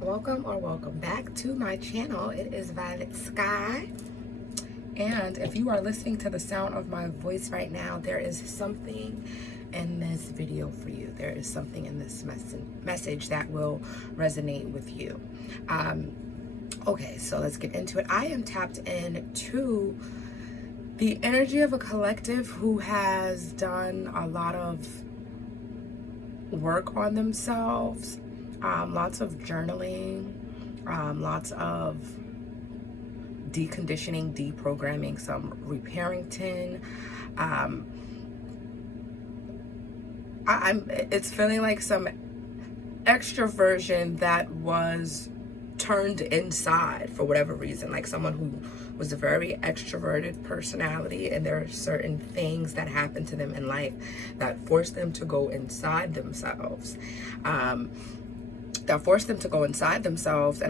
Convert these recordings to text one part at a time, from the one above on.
Welcome back to my channel. It is Violet Sky, and if you are listening to the sound of my voice right now, there is something in this video for you. There is something in this message that will resonate with you. Okay, so let's get into it. I am tapped into the energy of a collective who has done a lot of work on themselves, lots of journaling, lots of deconditioning, deprogramming, some reparenting. It's feeling like some extroversion that was turned inside for whatever reason, like someone who was a very extroverted personality, and there are certain things that happen to them in life that force them to go inside themselves. And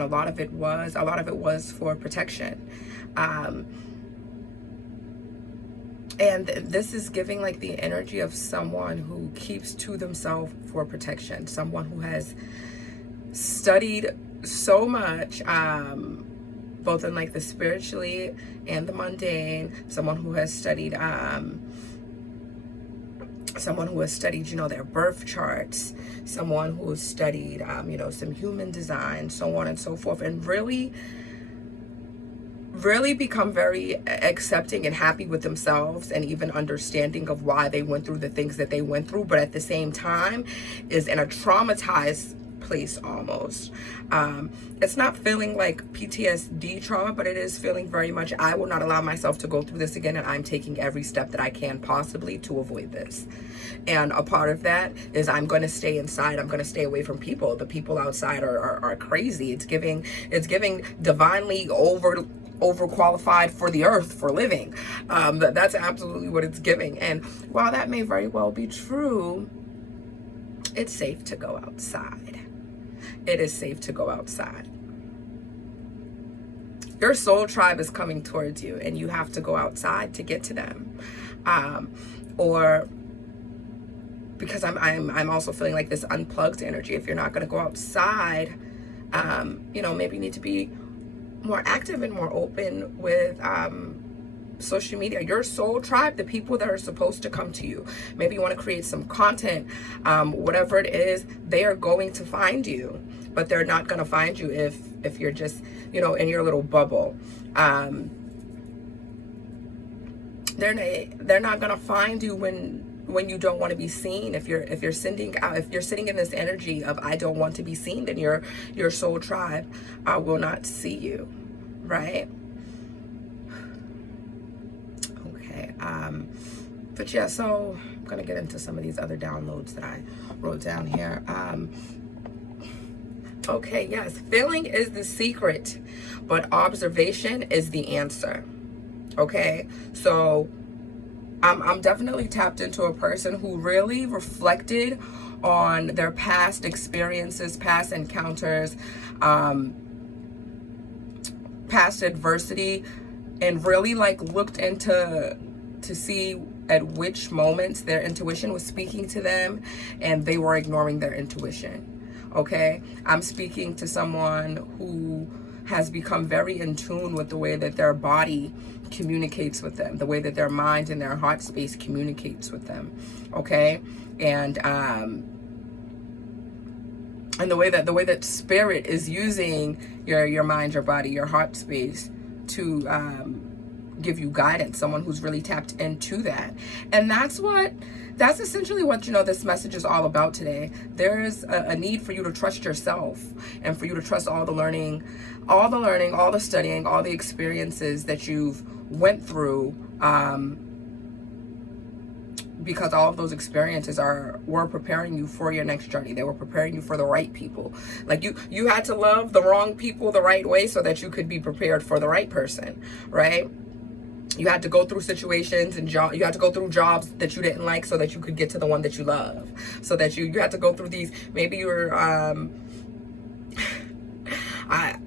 a lot of it was for protection. And this is giving like the energy of someone who keeps to themselves for protection, someone who has studied so much, both in like the spiritually and the mundane, someone who has studied their birth charts, someone who has studied some human design, so on and so forth, and really become very accepting and happy with themselves, and even understanding of why they went through the things that they went through, but at the same time is in a traumatized place almost. It's not feeling like PTSD trauma, but it is feeling very much, I will not allow myself to go through this again, and I'm taking every step that I can possibly to avoid this. And a part of that is I'm going to stay inside. I'm going to stay away from people. The people outside are crazy. It's giving divinely overqualified for the earth for living. That's absolutely what it's giving. And while that may very well be true, it's safe to go outside. It is safe to go outside. Your soul tribe is coming towards you, and you have to go outside to get to them. Or because I'm also feeling like this unplugged energy. If you're not going to go outside, maybe you need to be more active and more open with social media. Your soul tribe, the people that are supposed to come to you. Maybe you want to create some content, whatever it is, they are going to find you, but they're not going to find you if you're just, in your little bubble. They're not going to find you when you don't want to be seen. If you're sitting in this energy of I don't want to be seen, then your soul tribe will not see you, right? Okay. But yeah, so I'm gonna get into some of these other downloads that I wrote down here. Okay, yes, feeling is the secret, but observation is the answer. Okay, so I'm definitely tapped into a person who really reflected on their past experiences, past encounters, past adversity, and really like looked into to see at which moments their intuition was speaking to them and they were ignoring their intuition. Okay, I'm speaking to someone who has become very in tune with the way that their body communicates with them, the way that their mind and their heart space communicates with them. Okay, and the way that spirit is using your mind, your body, your heart space to give you guidance. Someone who's really tapped into that, and that's essentially what this message is all about today. There's a need for you to trust yourself, and for you to trust all the learning, all the studying, all the experiences that you've went through, because all of those experiences were preparing you for your next journey. They were preparing you for the right people. Like you had to love the wrong people the right way so that you could be prepared for the right person, right? You had to go through situations and you had to go through jobs that you didn't like so that you could get to the one that you love. So that you had to go through these, maybe you were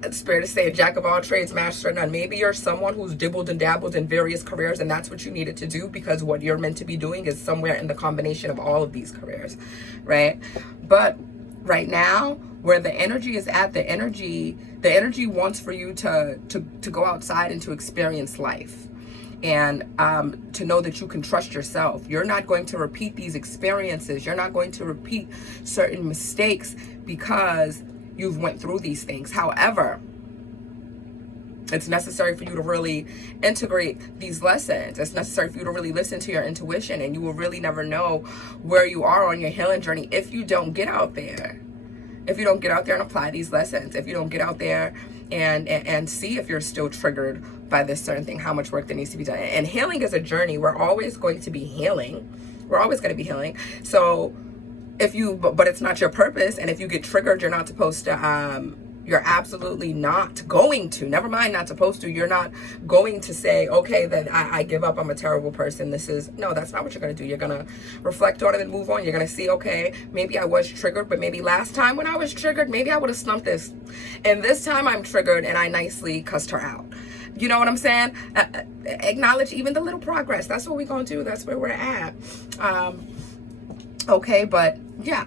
it's fair to say a jack of all trades, master of none. Maybe you're someone who's dibbled and dabbled in various careers, and that's what you needed to do, because what you're meant to be doing is somewhere in the combination of all of these careers, right? But right now, where the energy is at, the energy wants for you to go outside and to experience life, and to know that you can trust yourself. You're not going to repeat these experiences. You're not going to repeat certain mistakes because you've went through these things. However, it's necessary for you to really integrate these lessons. It's necessary for you to really listen to your intuition, and you will really never know where you are on your healing journey if you don't get out there. If you don't get out there and apply these lessons, if you don't get out there and see if you're still triggered by this certain thing, how much work there needs to be done. And healing is a journey. We're always going to be healing. We're always going to be healing. So if you, but it's not your purpose. And if you get triggered, you're not supposed to, you're absolutely not going to, never mind not supposed to, you're not going to say, okay, then I give up, I'm a terrible person. No, that's not what you're going to do. You're going to reflect on it and move on. You're going to see, okay, maybe I was triggered, but maybe last time when I was triggered, maybe I would have slumped this. And this time I'm triggered and I nicely cussed her out. You know what I'm saying? Acknowledge even the little progress. That's what we're going to do. That's where we're at. Okay, but yeah,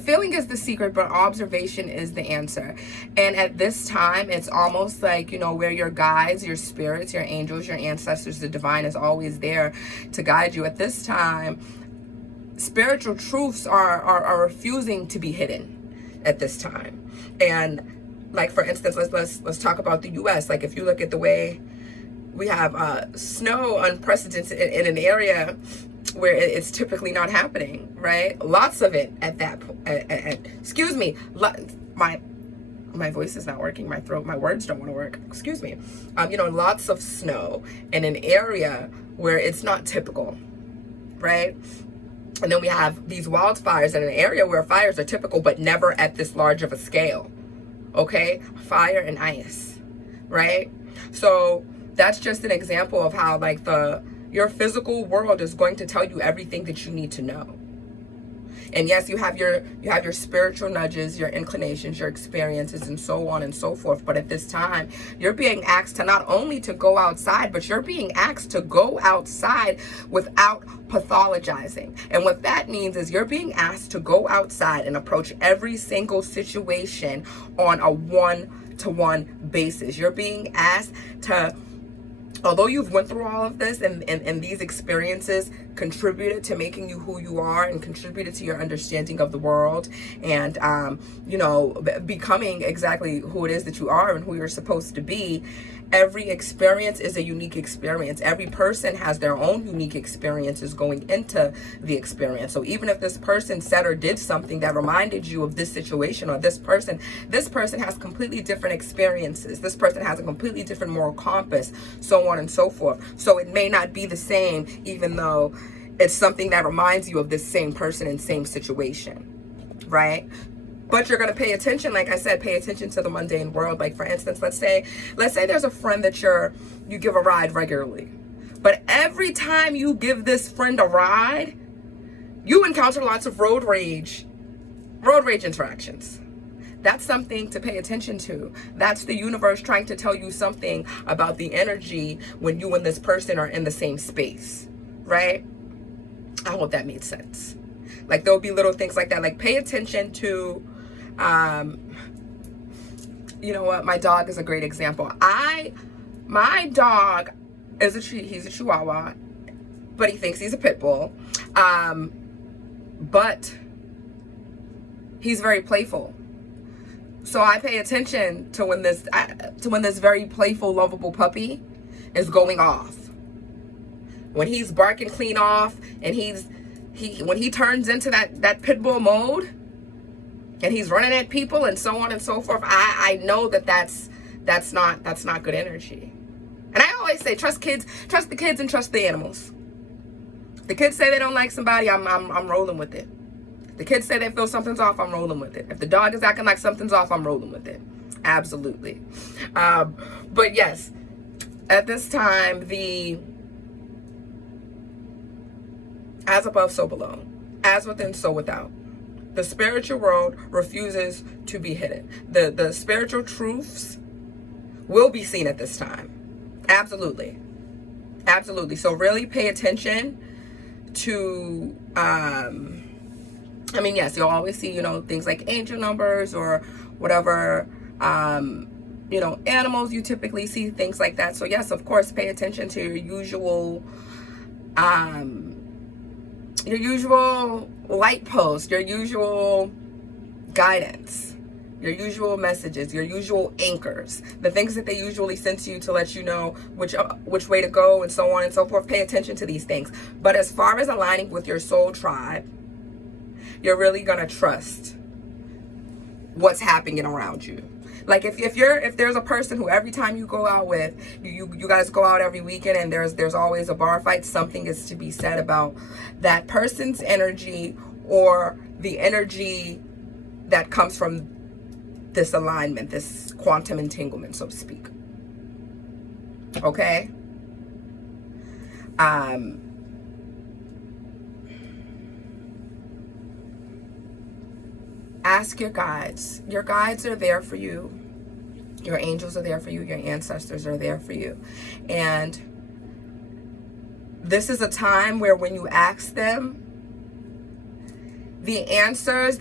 feeling is the secret, but observation is the answer. And at this time, it's almost like, you know, where your guides, your spirits, your angels, your ancestors, the divine is always there to guide you. At this time, spiritual truths are refusing to be hidden at this time. And like, for instance, let's talk about the U.S. Like, if you look at the way we have snow unprecedented in an area where it's typically not happening, right? Lots of it at that point. Excuse me, my voice is not working. My throat, my words don't want to work. Excuse me. You know, lots of snow in an area where it's not typical, right? And then we have these wildfires in an area where fires are typical, but never at this large of a scale. Okay, fire and ice, right? So that's just an example of how, like, your physical world is going to tell you everything that you need to know. And yes, you have your spiritual nudges, your inclinations, your experiences, and so on and so forth. But at this time, you're being asked to not only to go outside, but you're being asked to go outside without pathologizing. And what that means is you're being asked to go outside and approach every single situation on a one-to-one basis. You're being asked to, although you've went through all of this and these experiences contributed to making you who you are and contributed to your understanding of the world and, you know, becoming exactly who it is that you are and who you're supposed to be, every experience is a unique experience. Every person has their own unique experiences going into the experience. So even if this person said or did something that reminded you of this situation or this person has completely different experiences. This person has a completely different moral compass, so on and so forth. So it may not be the same, even though it's something that reminds you of this same person and same situation, right? But you're going to pay attention, like I said, pay attention to the mundane world. Like, for instance, let's say there's a friend that you give a ride regularly. But every time you give this friend a ride, you encounter lots of road rage interactions. That's something to pay attention to. That's the universe trying to tell you something about the energy when you and this person are in the same space, right? I hope that made sense. Like, there'll be little things like that. Like, pay attention to, you know what? My dog is a great example. My dog is he's a Chihuahua, but he thinks he's a pit bull. But he's very playful. So I pay attention to when this very playful, lovable puppy is going off. When he's barking clean off, and when he turns into that pit bull mode, and he's running at people and so on and so forth, I know that's not good energy. And I always say, trust the kids and trust the animals. The kids say they don't like somebody, I'm rolling with it. The kids say they feel something's off, I'm rolling with it. If the dog is acting like something's off, I'm rolling with it. Absolutely. But yes, at this time, as above, so below. As within, so without. The spiritual world refuses to be hidden. The spiritual truths will be seen at this time. Absolutely. Absolutely. So really pay attention to I mean, yes, you'll always see, things like angel numbers or whatever, animals. You typically see things like that. So yes, of course, pay attention to your usual light post, your usual guidance, your usual messages, your usual anchors, the things that they usually send to you to let you know which way to go, and so on and so forth. Pay attention to these things. But as far as aligning with your soul tribe, you're really gonna trust what's happening around you. Like if there's a person who every time you go out with, you guys go out every weekend and there's always a bar fight, something is to be said about that person's energy, or the energy that comes from this alignment, this quantum entanglement, so to speak. Okay? Ask your guides. Your guides are there for you. Your angels are there for you. Your ancestors are there for you. And this is a time where when you ask them, the answers,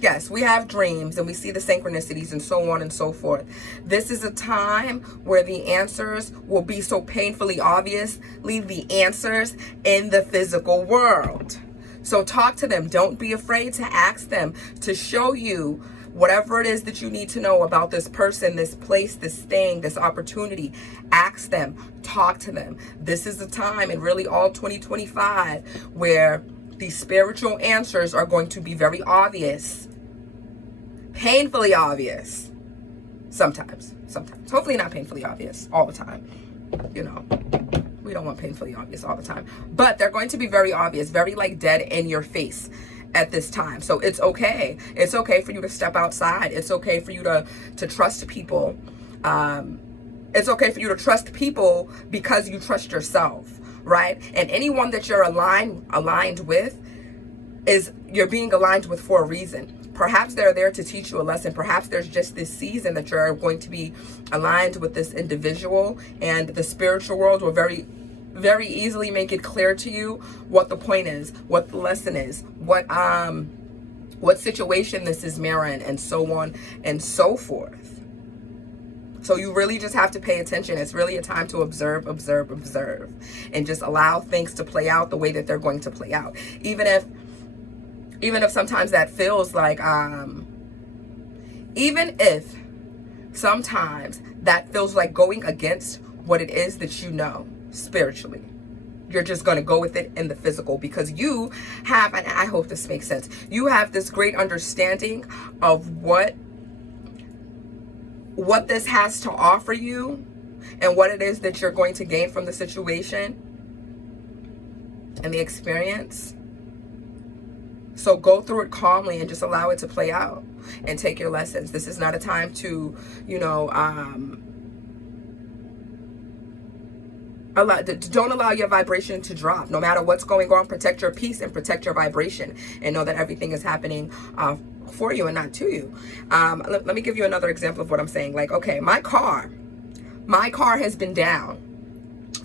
yes, we have dreams and we see the synchronicities and so on and so forth. This is a time where the answers will be so painfully obviously the answers in the physical world. So talk to them. Don't be afraid to ask them to show you whatever it is that you need to know about this person, this place, this thing, this opportunity. Ask them. Talk to them. This is the time, and really all 2025, where these spiritual answers are going to be very obvious. Painfully obvious. Sometimes. Hopefully not painfully obvious all the time. We don't want painfully obvious all the time. But they're going to be very obvious, very like dead in your face at this time. So it's okay. It's okay for you to step outside. It's okay for you to trust people. It's okay for you to trust people because you trust yourself, right? And anyone that you're aligned with, you're being aligned with for a reason. Perhaps they're there to teach you a lesson. Perhaps there's just this season that you're going to be aligned with this individual, and the spiritual world will very, very easily make it clear to you what the point is, what the lesson is, what situation this is mirroring, and so on and so forth. So you really just have to pay attention. It's really a time to observe, and just allow things to play out the way that they're going to play out. Even if sometimes that feels like, even if sometimes that feels like going against what it is that you know spiritually, you're just going to go with it in the physical, because you have, and I hope this makes sense, you have this great understanding of what this has to offer you and what it is that you're going to gain from the situation and the experience. So go through it calmly and just allow it to play out and take your lessons. This is not a time to, don't allow your vibration to drop. No matter what's going on, protect your peace and protect your vibration, and know that everything is happening for you and not to you. Let me give you another example of what I'm saying. Like, okay, my car has been down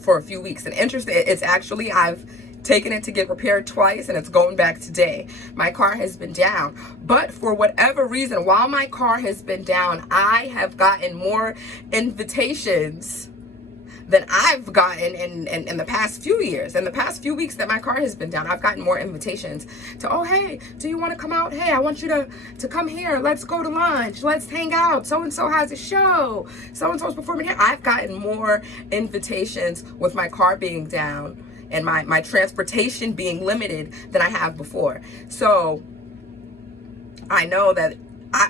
for a few weeks, and interesting, it's actually, I've taken it to get repaired twice, and it's going back today. My car has been down, but for whatever reason, while my car has been down, I have gotten more invitations than I've gotten in the past few years. In the past few weeks that my car has been down, I've gotten more invitations to, oh, hey, do you want to come out? Hey, I want you to come here. Let's go to lunch. Let's hang out. So-and-so has a show. So-and-so's performing here. I've gotten more invitations with my car being down and my transportation being limited than I have before. So I know that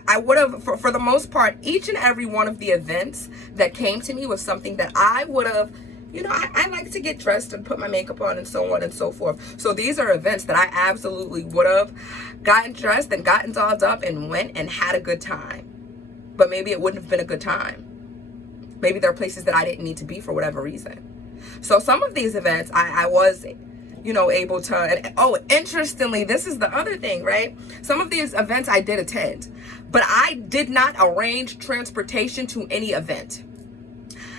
I would have, for the most part, each and every one of the events that came to me was something that I would have, I like to get dressed and put my makeup on and so on and so forth. So these are events that I absolutely would have gotten dressed and gotten dolled up and went and had a good time. But maybe it wouldn't have been a good time. Maybe there are places that I didn't need to be for whatever reason. So some of these events I was, able to, and oh, interestingly, this is the other thing, right? Some of these events I did attend, but I did not arrange transportation to any event.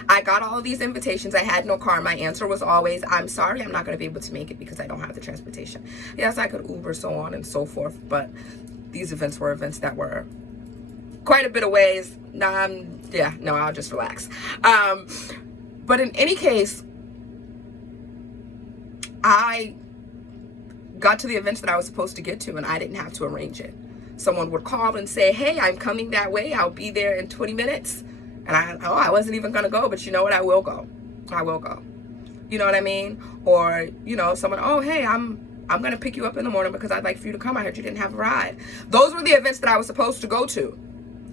I got all of these invitations. I had no car. My answer was always, I'm sorry, I'm not going to be able to make it because I don't have the transportation. Yes, I could Uber, so on and so forth, but these events were events that were quite a bit of ways. I'll just relax. But in any case, I got to the events that I was supposed to get to, and I didn't have to arrange it. Someone would call and say, hey, I'm coming that way. I'll be there in 20 minutes. And I wasn't even going to go, but you know what? I will go. I will go. You know what I mean? Or, someone, oh, hey, I'm going to pick you up in the morning because I'd like for you to come. I heard you didn't have a ride. Those were the events that I was supposed to go to.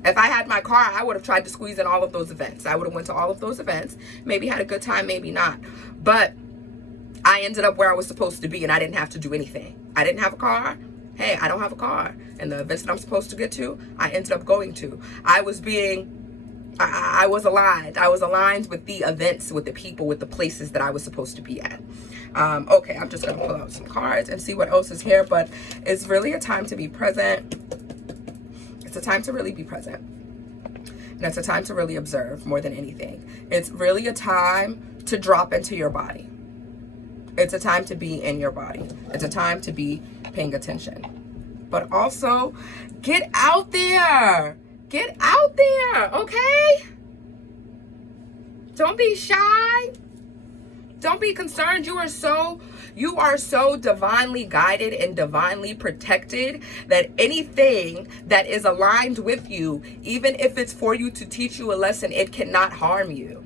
If I had my car, I would have tried to squeeze in all of those events. I would have went to all of those events, maybe had a good time, maybe not. But I ended up where I was supposed to be, and I didn't have to do anything. I didn't have a car. Hey, I don't have a car. And the events that I'm supposed to get to, I ended up going to. I was aligned. I was aligned with the events, with the people, with the places that I was supposed to be at. Okay, I'm just going to pull out some cards and see what else is here. But it's really a time to be present. It's a time to really be present. And it's a time to really observe more than anything. It's really a time to drop into your body. It's a time to be in your body. It's a time to be paying attention. But also, get out there. Get out there, okay? Don't be shy. Don't be concerned. You are so divinely guided and divinely protected that anything that is aligned with you, even if it's for you to teach you a lesson, it cannot harm you.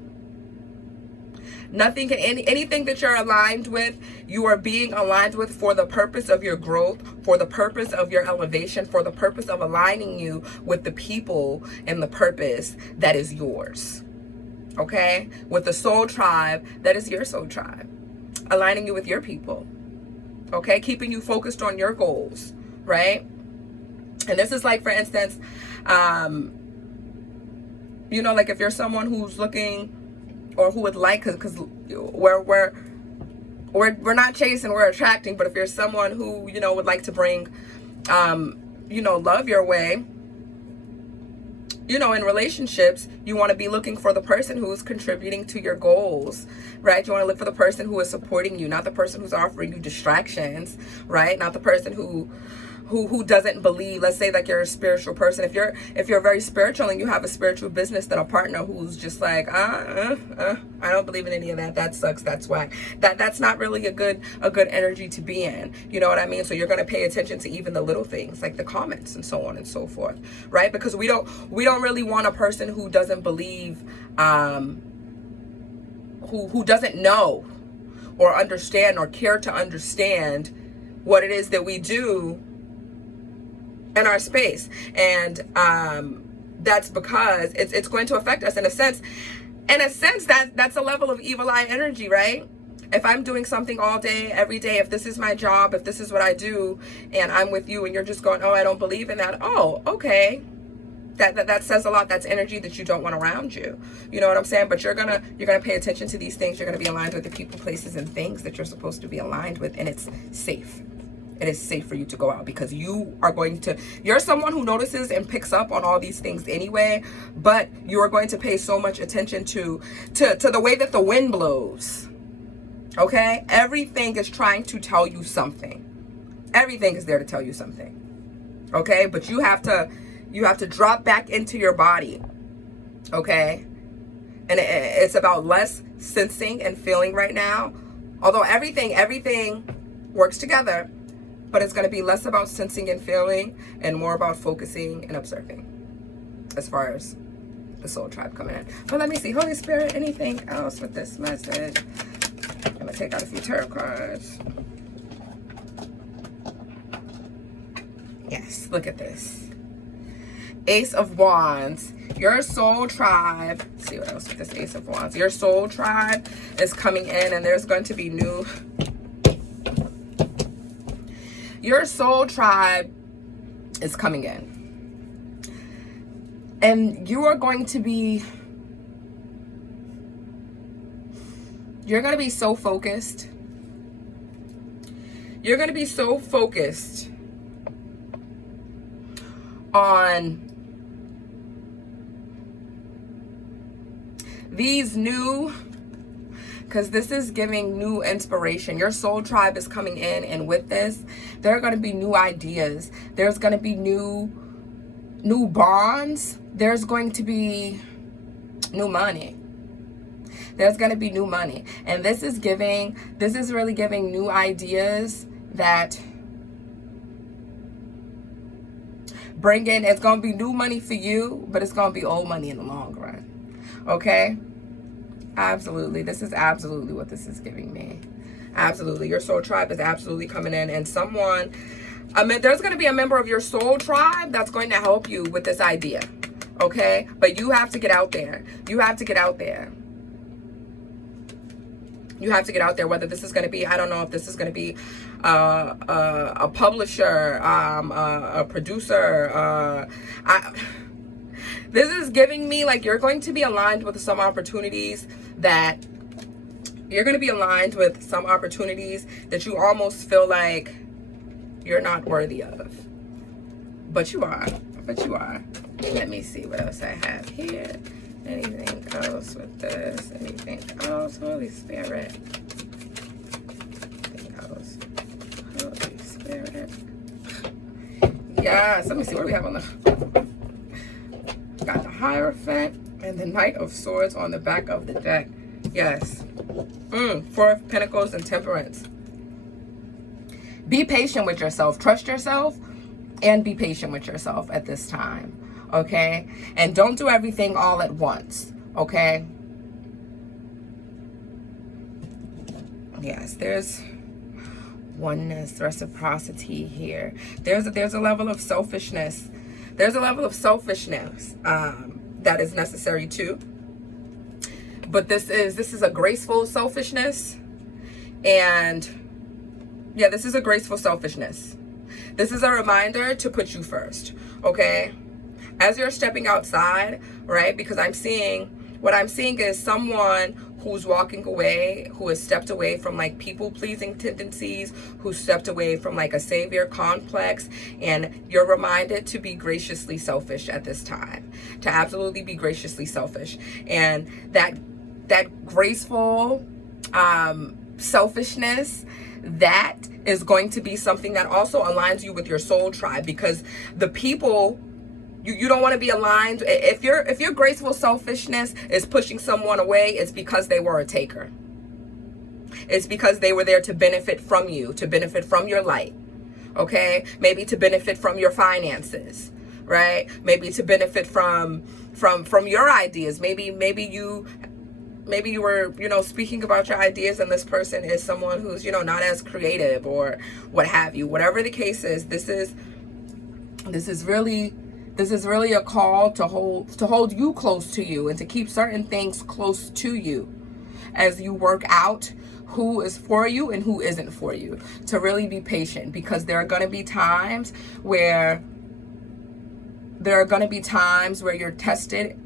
Nothing can, anything that you're aligned with, you are being aligned with for the purpose of your growth, for the purpose of your elevation, for the purpose of aligning you with the people and the purpose that is yours. Okay? With the soul tribe, that is your soul tribe. Aligning you with your people. Okay? Keeping you focused on your goals. Right? And this is like, for instance, like if you're someone who's looking or who would like, because we're not chasing, we're attracting. But if you're someone who, would like to bring, love your way, in relationships, you want to be looking for the person who is contributing to your goals, right? You want to look for the person who is supporting you, not the person who's offering you distractions, right? Not the person who doesn't believe. Let's say like you're a spiritual person. If you're very spiritual and you have a spiritual business, then a partner who's just like, I don't believe in any of that. That sucks. That's whack. That's not really a good energy to be in. You know what I mean? So you're going to pay attention to even the little things like the comments and so on and so forth, right? Because we don't really want a person who doesn't believe, who doesn't know or understand or care to understand what it is that we do in our space. And that's because it's going to affect us in a sense. That's a level of evil eye energy, right? If I'm doing something all day, every day, if this is my job, if this is what I do, and I'm with you and you're just going, oh, I don't believe in that. Oh, okay. That says a lot. That's energy that you don't want around you. You know what I'm saying? But you're gonna pay attention to these things. You're gonna be aligned with the people, places, and things that you're supposed to be aligned with, and it's safe. It is safe for you to go out because you're someone who notices and picks up on all these things anyway, but you are going to pay so much attention to the way that the wind blows. Okay? Everything is trying to tell you something. Everything is there to tell you something. Okay? But you have to drop back into your body. Okay? And it's about less sensing and feeling right now. Although everything works together. But it's going to be less about sensing and feeling and more about focusing and observing as far as the soul tribe coming in. But let me see. Holy Spirit, anything else with this message? I'm going to take out a few tarot cards. Yes, look at this. Ace of Wands. Your soul tribe. Let's see what else with this Ace of Wands. Your soul tribe is coming in and there's going to be new... Your soul tribe is coming in. And you are going to be... You're going to be so focused. You're going to be so focused on these new, because this is giving new inspiration. Your soul tribe is coming in, and with this, there are going to be new ideas. There's going to be new bonds. There's going to be new money. There's going to be new money. And this is really giving new ideas that bring in, it's going to be new money for you, but it's going to be old money in the long run. Okay? Absolutely. This is absolutely what this is giving me. Absolutely. Your soul tribe is absolutely coming in, and someone, there's going to be a member of your soul tribe that's going to help you with this idea. Okay? But you have to get out there. You have to get out there. You have to get out there, whether this is going to be, I don't know if this is going to be a publisher, a producer. This is giving me like you're going to be aligned with some opportunities that you almost feel like you're not worthy of. But you are. Let me see what else I have here. Anything else with this? Anything else? Holy Spirit. Anything else? Holy Spirit. Yes. Let me see what we have on the... Got the Hierophant and the Knight of Swords on the back of the deck. Yes. Four of Pentacles and Temperance. Be patient with yourself. Trust yourself and be patient with yourself at this time. Okay? And don't do everything all at once. Okay? Yes, there's oneness, reciprocity here. There's a level of selfishness. There's a level of selfishness that is necessary too. But this is a graceful selfishness. And yeah, this is a graceful selfishness. This is a reminder to put you first. Okay? As you're stepping outside, right? Because what I'm seeing is someone who's walking away, who has stepped away from like people-pleasing tendencies, who stepped away from like a savior complex, and you're reminded to be graciously selfish at this time, to absolutely be graciously selfish. And that graceful selfishness, that is going to be something that also aligns you with your soul tribe, because the people... You don't want to be aligned. If your graceful selfishness is pushing someone away, it's because they were a taker. It's because they were there to benefit from you, to benefit from your light. Okay? Maybe to benefit from your finances, right? Maybe to benefit from your ideas. Maybe you were, speaking about your ideas, and this person is someone who's, not as creative or what have you. Whatever the case is, this is really a call to hold you close to you, and to keep certain things close to you as you work out who is for you and who isn't for you. To really be patient, because there are going to be times where you're tested,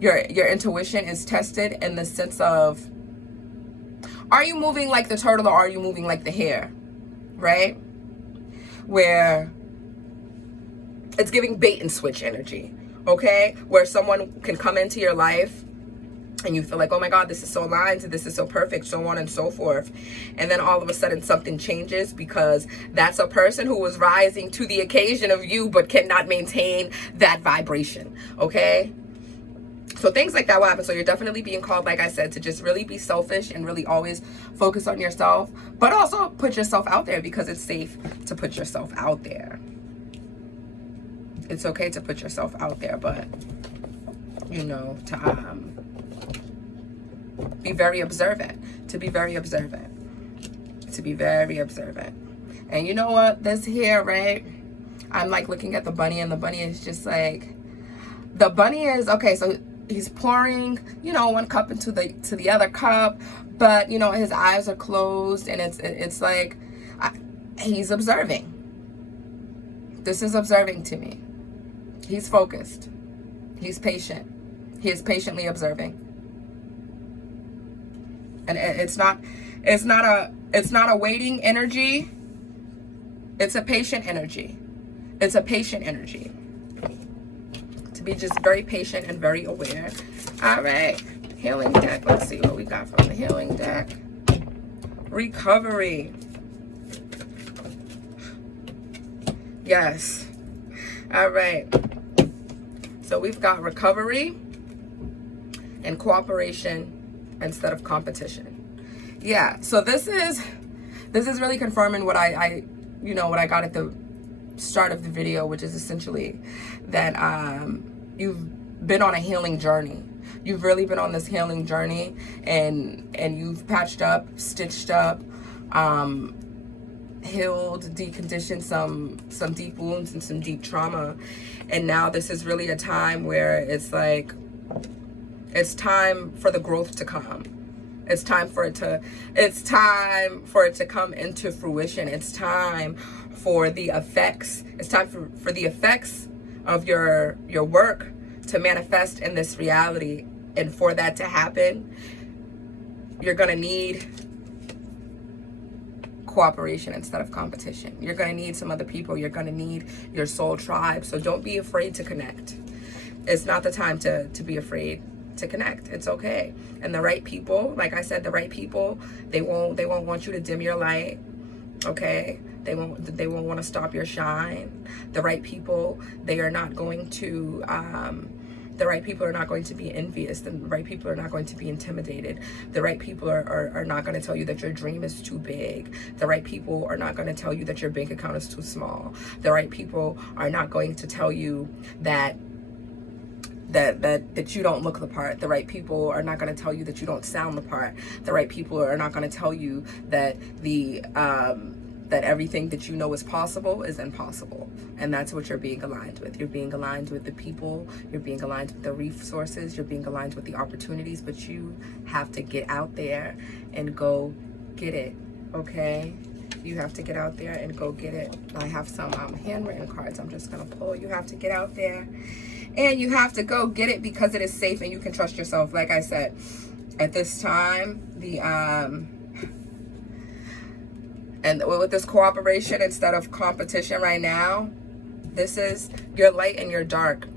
your intuition is tested, in the sense of, are you moving like the turtle or are you moving like the hare, right? Where it's giving bait and switch energy, okay? Where someone can come into your life and you feel like, oh my God, this is so aligned, this is so perfect, so on and so forth. And then all of a sudden something changes, because that's a person who was rising to the occasion of you but cannot maintain that vibration, okay? So things like that will happen. So you're definitely being called, like I said, to just really be selfish and really always focus on yourself, but also put yourself out there, because it's safe to put yourself out there. It's okay to put yourself out there, but, to be very observant, to be very observant. And you know what? This here, right? I'm like looking at the bunny, and the bunny is just like, okay, so he's pouring, one cup into the other cup, but, his eyes are closed, and it's like, he's observing. This is observing to me. He's focused. He's patient. He is patiently observing. And it's not a waiting energy. It's a patient energy. It's a patient energy. To be just very patient and very aware. All right. Healing deck. Let's see what we got from the healing deck. Recovery. Yes. All right. So we've got recovery and cooperation instead of competition. Yeah. So this is really confirming what I what I got at the start of the video, which is essentially that you've been on a healing journey. You've really been on this healing journey, and you've patched up, stitched up, healed, deconditioned some deep wounds and some deep trauma. And now this is really a time where it's like, it's time for the growth to come. It's time for it to come into fruition. It's time for the effects. It's time for the effects of your work to manifest in this reality. And for that to happen, you're going to need cooperation instead of competition. You're going to need some other people. You're going to need your soul tribe. So don't be afraid to connect. It's not the time to be afraid to connect. It's okay. And the right people, like I said, the right people, they won't want you to dim your light. Okay? They won't want to stop your shine. The right people, they are not going to the right people are not going to be envious. The right people are not going to be intimidated. The right people are not going to tell you that your dream is too big. The right people are not going to tell you that your bank account is too small. The right people are not going to tell you that you don't look the part. The right people are not going to tell you that you don't sound the part. The right people are not going to tell you that that everything that you know is possible is impossible. And that's what you're being aligned with. You're being aligned with the people, you're being aligned with the resources, you're being aligned with the opportunities, but you have to get out there and go get it, okay? You have to get out there and go get it. I have some handwritten cards I'm just gonna pull. You have to get out there and you have to go get it because it is safe and you can trust yourself. Like I said, at this time, and with this cooperation instead of competition right now, this is your light and your dark.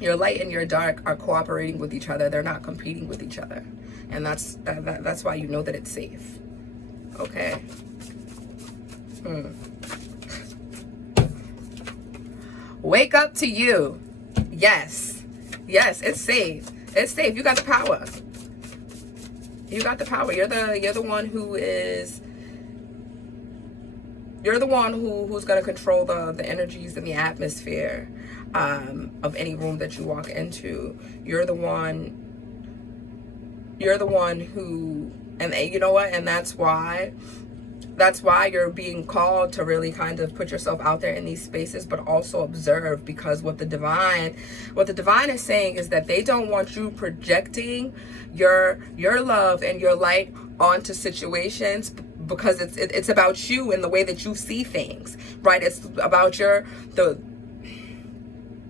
Your light and your dark are cooperating with each other. They're not competing with each other. And that's why you know that it's safe. Okay? Wake up to you. Yes. Yes, it's safe. It's safe. You got the power. You got the power. You're the one who is... You're the one who's going to control the energies and the atmosphere of any room that you walk into. You're the one who, and you know what? And that's why you're being called to really kind of put yourself out there in these spaces, but also observe, because what the divine is saying is that they don't want you projecting your love and your light onto situations, because it's about you and the way that you see things, right? It's about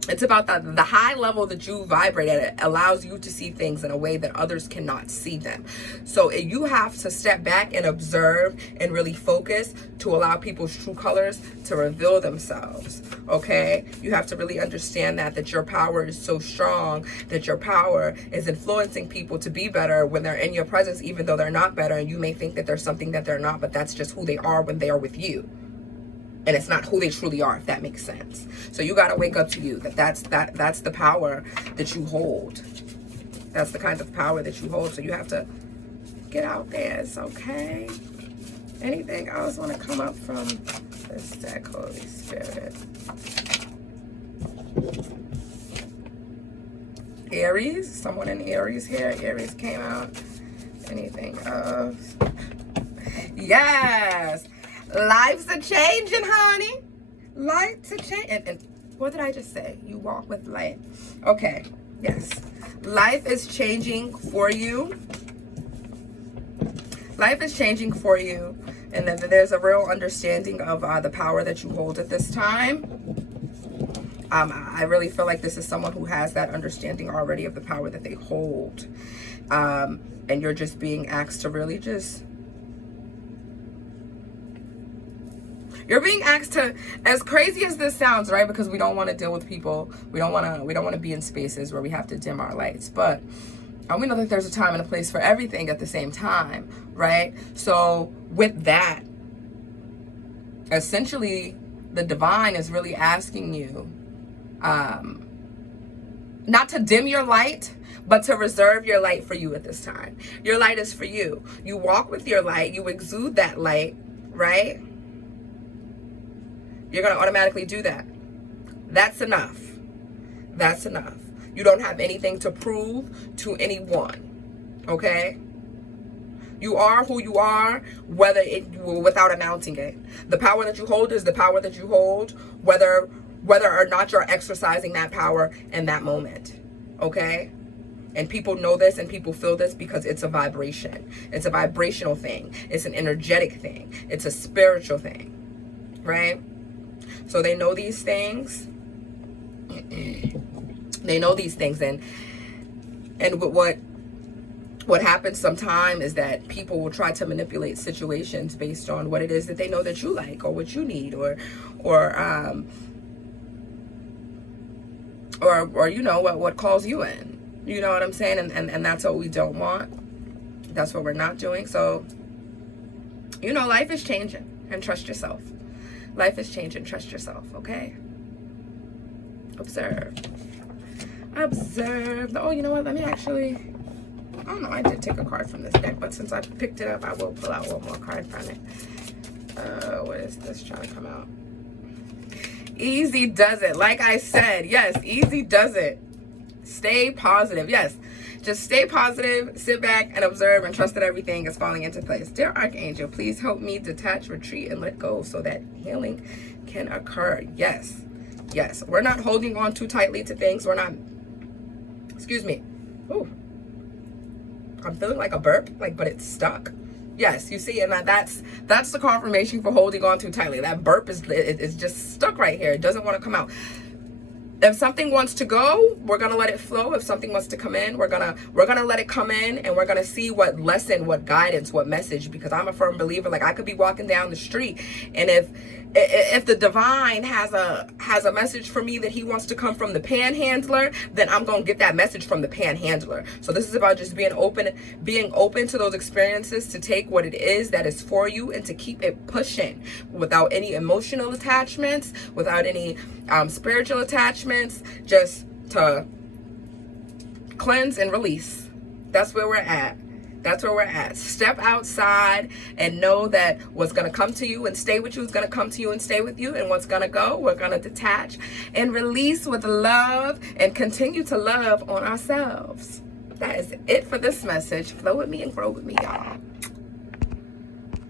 it's about the high level that you vibrate at. It allows you to see things in a way that others cannot see them. So you have to step back and observe and really focus to allow people's true colors to reveal themselves, okay? You have to really understand that your power is so strong, that your power is influencing people to be better when they're in your presence, even though they're not better. And you may think that there's something that they're not, but that's just who they are when they are with you. And it's not who they truly are, if that makes sense. So you got to wake up to you. That's the power that you hold. That's the kind of power that you hold. So you have to get out there. It's okay. Anything else want to come up from this deck, Holy Spirit? Aries. Someone in Aries here. Aries came out. Anything else? Yes. Lives are changing, honey. Lives are changing. And what did I just say? You walk with light. Okay. Yes. Life is changing for you. Life is changing for you. And then there's a real understanding of the power that you hold at this time. I really feel like this is someone who has that understanding already of the power that they hold. And you're just being asked to really just... You're being asked to, as crazy as this sounds, right? Because we don't want to deal with people. We don't want to be in spaces where we have to dim our lights. But And we know that there's a time and a place for everything at the same time, right? So with that, essentially, the divine is really asking you not to dim your light, but to reserve your light for you at this time. Your light is for you. You walk with your light. You exude that light, right? You're going to automatically do that. That's enough. That's enough. You don't have anything to prove to anyone, okay? You are who you are, without announcing it. The power that you hold is the power that you hold, whether or not you're exercising that power in that moment, okay? And people know this and people feel this because it's a vibration. It's a vibrational thing. It's an energetic thing. It's a spiritual thing, right? So they know these things. They know these things, and what happens sometimes is that people will try to manipulate situations based on what it is that they know that you like or what you need, or you know what calls you in. You know what I'm saying? And that's what we don't want. That's what we're not doing. So, you know, life is changing, and trust yourself. Life is changing. Trust yourself. Okay. Observe. Oh, you know what? Let me actually, I don't know, I did take a card from this deck, but since I picked it up, I will pull out one more card from it. What is this trying to come out? Easy does it. Like I said, yes, easy does it. Stay positive. Yes, just stay positive, sit back and observe and trust that everything is falling into place. Dear Archangel, please help me detach, retreat, and let go so that healing can occur. Yes. Yes, we're not holding on too tightly to things. We're not, excuse me. Ooh, I'm feeling like a burp, but it's stuck. Yes, you see, and that's the confirmation for holding on too tightly. That burp is just stuck right here. It doesn't want to come out. If something wants to go, we're gonna let it flow. If something wants to come in, we're gonna let it come in, and we're gonna see what lesson, what guidance, what message. Because I'm a firm believer. Like, I could be walking down the street, and if the divine has a message for me that he wants to come from the panhandler, then I'm gonna get that message from the panhandler. So this is about just being open to those experiences, to take what it is that is for you and to keep it pushing without any emotional attachments, without any spiritual attachments, just to cleanse and release. That's where we're at. That's where we're at. Step outside and know that what's going to come to you and stay with you is going to come to you and stay with you. And what's going to go, we're going to detach and release with love and continue to love on ourselves. That is it for this message. Flow with me and grow with me, y'all.